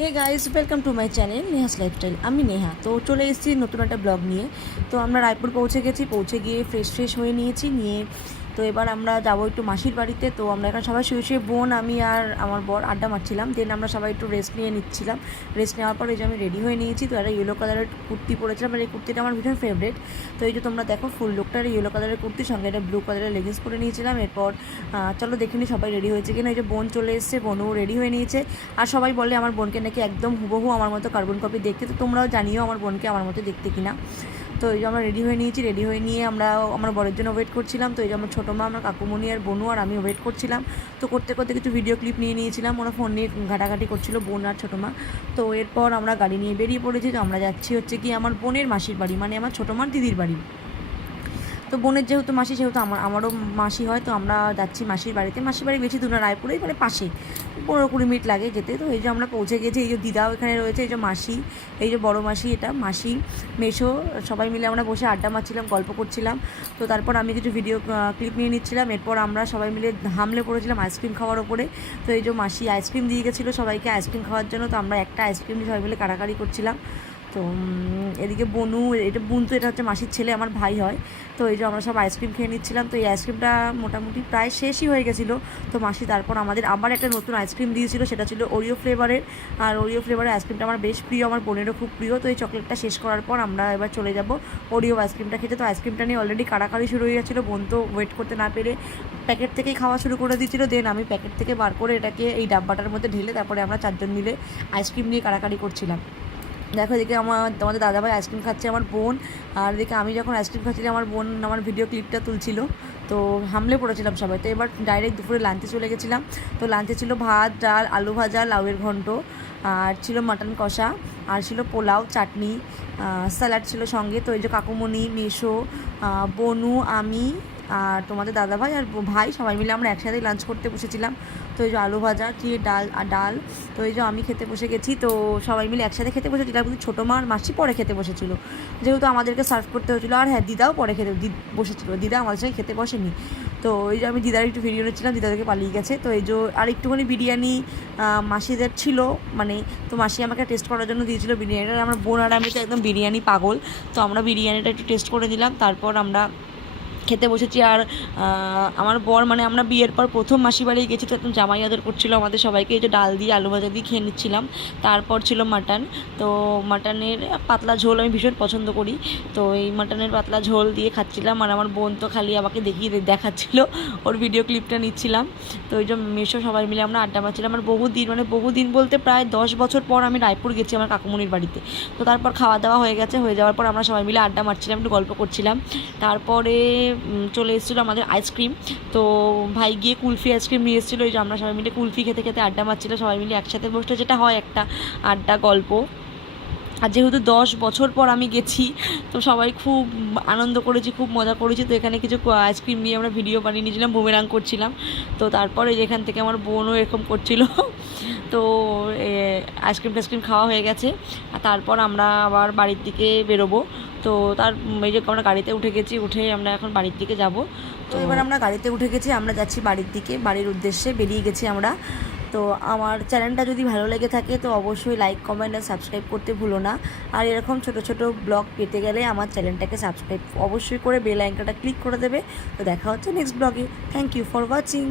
Hey guys, welcome to my channel Neha's lifestyle. আমি নেহা। তো চলে এসেছি নতুন একটা ব্লগ নিয়ে। তো আমরা রায়পুর পৌঁছে গিয়ে ফ্রেশ হয়ে নিয়ে তো এবার আমরা যাবো একটু মাসির বাড়িতে। তো আমরা এখানে সবাই শুয়ে বোন, আমি আর আমার বর আড্ডা মারছিলাম। দেন আমরা সবাই একটু রেস্ট নিচ্ছিলাম। রেস্ট নেওয়ার পর এই যে আমি রেডি হয়ে নিয়েছি। তো একটা ইয়েলো কালারের কুর্তি পরেছিলাম, আর এই কুর্তিটা আমার ভীষণ ফেভারিট। তো এই যে তোমরা দেখো, ফুল লুকটার ইয়েলো কালারের কুর্তির সঙ্গে একটা ব্লু কালারের লেগিংস পরে নিয়েছিলাম। এরপর চলো দেখিনি সবাই রেডি হয়েছে কিনা। এই যে বোন চলে এসছে, বোনও রেডি হয়ে নিয়েছে। আর সবাই বলে আমার বোনকে নাকি একদম হুবহু আমার মতো কার্বন কপি দেখতে। তো তোমরাও জানিও আমার বোনকে আমার মতো দেখতে কিনা। তো এই যে আমরা রেডি হয়ে নিয়ে আমরা আমার বরের জন্য ওয়েট করছিলাম। তো এই যে আমার ছোটো মা, আমার কাকুমণি আর বোনু আর আমি ওয়েট করছিলাম। তো করতে করতে কিছু ভিডিও ক্লিপ নিয়েছিলাম। ওরা ফোন নিয়ে ঘাটাঘাটি করছিল, বোন আর ছোটো মা। তো এরপর আমরা গাড়ি নিয়ে বেরিয়ে পড়েছি। তো আমরা যাচ্ছি হচ্ছে কি আমার বোনের মাসির বাড়ি, মানে আমার ছোটো মার দিদির বাড়ি। তো বোনের যেহেতু মাসি, সেহেতু আমারও মাসি হয়। তো আমরা যাচ্ছি মাসির বাড়িতে। মাসির বাড়ি বেশি দূর না, রায়পুরেই মানে পাশে, 15-20 মিনিট লাগে যেতে। তো এই যে আমরা পৌঁছে গেছি। এই যে দিদাও এখানে রয়েছে, এই যে মাসি, এই যে বড় মাসি, এটা মাসি, মেশো, সবাই মিলে আমরা বসে আড্ডা মারছিলাম, গল্প করছিলাম। তো তারপর আমি কিছু ভিডিও ক্লিপ নিয়ে নিচ্ছিলাম। এরপর আমরা সবাই মিলে হামলে পড়েছিলাম আইসক্রিম খাওয়ার ওপরে। তো এই যে মাসি আইসক্রিম দিয়ে গেছিলো সবাইকে আইসক্রিম খাওয়ার জন্য। তো আমরা একটা আইসক্রিম দিয়ে সবাই মিলে কাড়াকাড়ি করছিলাম। তো এদিকে বনু, এটা বোন, তো এটা হচ্ছে মাসির ছেলে, আমার ভাই হয়। তো এই যে আমরা সব আইসক্রিম খেয়ে নিচ্ছিলাম। তো এই আইসক্রিমটা মোটামুটি প্রায় শেষই হয়ে গেছিলো। তো মাসি তারপর আমাদের আবার একটা নতুন আইসক্রিম দিয়েছিল, সেটা ছিল ওরিও ফ্লেভারের। আর ওরিও ফ্লেভারের আইসক্রিমটা আমার বেশ প্রিয়, আমার বোনেরও খুব প্রিয়। তো এই চকলেটটা শেষ করার পর আমরা এবার চলে যাব ওরিও আইসক্রিমটা খেতে। তো আইসক্রিমটা নিয়ে অলরেডি কাড়াকাড়ি শুরু হয়ে গেছিলো। বোন তো ওয়েট করতে না পেরে প্যাকেট থেকেই খাওয়া শুরু করে দিয়েছিলো। দেন আমি প্যাকেট থেকে বার করে এটাকে এই ডাব্বাটার মধ্যে ঢেলে তারপরে আমরা 4 জন মিলে আইসক্রিম নিয়ে কাড়াকাড়ি করছিলাম। দেখো এদিকে তোমাদের দাদাভাই আইসক্রিম খাচ্ছে, আমার বোন। আর এদিকে আমি যখন আইসক্রিম খাচ্ছিলাম, আমার বোন আমার ভিডিও ক্লিপটা তুলছিল। তো হামলে পড়েছিলাম সবাই। তো এবার ডাইরেক্ট দুপুরে লাঞ্চে চলে গেছিলাম। তো লাঞ্চে ছিল ভাত, ডাল, আলু ভাজা, লাউয়ের ঘন্ট, আর ছিল মাটন কষা, আর ছিল পোলাও, চাটনি, স্যালাড ছিল সঙ্গে। তো এই যে কাকুমণি, মেশো, বনু, আমি আর তোমাদের দাদাভাই আর ভাই সবাই মিলে আমরা একসাথেই লাঞ্চ করতে বসেছিলাম। তো এই যে আলু ভাজা, কি ডাল। তো এই যে আমি খেতে বসে গেছি। তো সবাই মিলে একসাথে খেতে বসেছিলাম, কিন্তু ছোটো মা আর মাসি পরে খেতে বসেছিল, যেহেতু আমাদেরকে সার্ভ করতে হয়েছিলো। আর হ্যাঁ, দিদাও পরে খেতে বসেছিল, দিদা আমাদের সঙ্গে খেতে বসেনি। তো এই যে আমি দিদার একটু ভিডিও নিচ্ছিলাম, দিদা থেকে পালিয়ে গেছে। তো এই যে আর একটুখানি বিরিয়ানি মাসিদের ছিল, মানে তো মাসি আমাকে টেস্ট করার জন্য দিয়েছিল বিরিয়ানিটা। আমার বোন আর আমি তো একদম বিরিয়ানি পাগল। তো আমরা বিরিয়ানিটা একটু টেস্ট করে দিলাম, তারপর আমরা খেতে বসেছি। আর আমার বর, মানে আমরা বিয়ের পর প্রথম মাসি বাড়ি গেছি, তো একদম জামাই আদর করছিলো আমাদের সবাইকে। এই যে ডাল দিয়ে আলু ভাজা দিয়ে খেয়ে নিচ্ছিলাম। তারপর ছিল মাটন। তো মাটনের পাতলা ঝোল আমি ভীষণ পছন্দ করি। তো এই মাটনের পাতলা ঝোল দিয়ে খাচ্ছিলাম। আর আমার বোন তো খালি আমাকে দেখাচ্ছিল, ওর ভিডিও ক্লিপটা নিচ্ছিলাম। তো ওই যে মেশো সবাই মিলে আমরা আড্ডা মারছিলাম। আর বহুদিন বলতে প্রায় 10 বছর পর আমি রায়পুর গেছি আমার কাকুমণির বাড়িতে। তো তারপর খাওয়া দাওয়া হয়ে যাওয়ার পর আমরা সবাই মিলে আড্ডা মারছিলাম, একটু গল্প করছিলাম। তারপরে চলে এসেছিলো আমাদের আইসক্রিম। তো ভাই গিয়ে কুলফি আইসক্রিম নিয়ে এসেছিলো। এই যে আমরা সবাই মিলে কুলফি খেতে খেতে আড্ডা মারছিলো, সবাই মিলে একসাথে বসতে, যেটা হয় একটা আড্ডা গল্প। আর যেহেতু 10 বছর পর আমি গেছি, তো সবাই খুব আনন্দ করেছি, খুব মজা করেছি। তো এখানে কিছু আইসক্রিম নিয়ে আমরা ভিডিও বানিয়ে নিয়েছিলাম, বুমেরাং করছিলাম। তো তারপরে যেখান থেকে আমার বোনও এরকম করছিল। তো আইসক্রিম খাওয়া হয়ে গেছে। আর তারপর আমরা আবার বাড়ির দিকে বেরোবো। তো এই যে আমরা গাড়িতে উঠে গেছি, উঠে আমরা এখন বাড়ির দিকে যাব। তো এবার আমরা গাড়িতে উঠে গেছি, আমরা যাচ্ছি বাড়ির দিকে, বাড়ির উদ্দেশ্যে বেরিয়ে গেছি আমরা। তো আমার চ্যানেলটা যদি ভালো লেগে থাকে তো অবশ্যই লাইক, কমেন্ট আর সাবস্ক্রাইব করতে ভুলো না। আর এরকম ছোটো ব্লগ পেতে গেলে আমার চ্যানেলটাকে সাবস্ক্রাইব অবশ্যই করে বেল আইকনটা ক্লিক করে দেবে। তো দেখা হচ্ছে next blog. Thank you for watching.